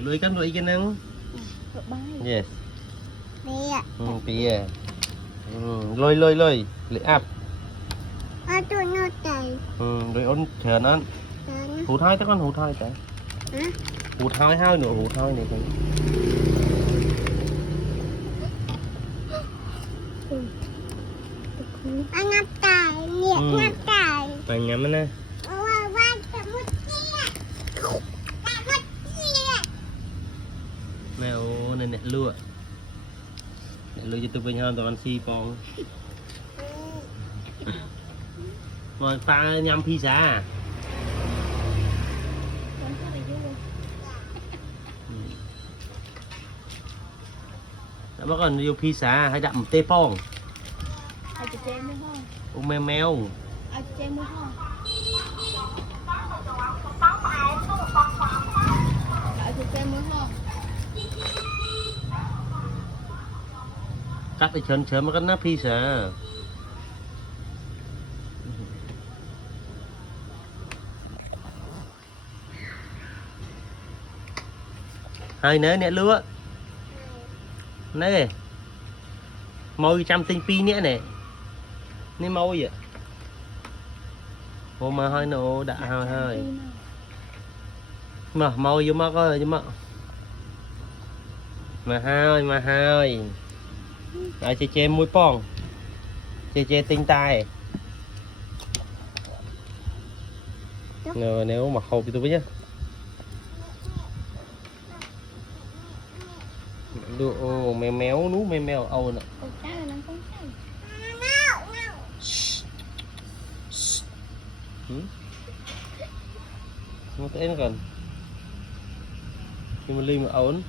Lưỡi cắm lưỡi cái nắng. Yes. Bia. Lôi lưỡi áp. Lưỡi ôn chờ nó. Hụt hai chắc con hụt hai chạy. Hụt hai nữa hụt hai này thôi. Anh ngắm tài, ngắm tài. Mày ngắm nè. Mèo này nè lụa cho tôi với nhau toàn si phong mà ta nhâm pizza à? Đã bắt còn yêu pizza hay đậm tê phong ông mèo cắt thì chớn chớn mà cắt nắp pizza hai nè nè lúa nè môi trăm tinh pi nè nè nè môi vậy ô mà hơi nổ đã hơi mà môi vô mắt ơi vô mắt mà hai lại chê mũi pong chê tinh tai nếu mà hộp thì tôi biết nhá đồ mèo nú mèo âu nè nó té nó còn nhưng mà ly mà ổn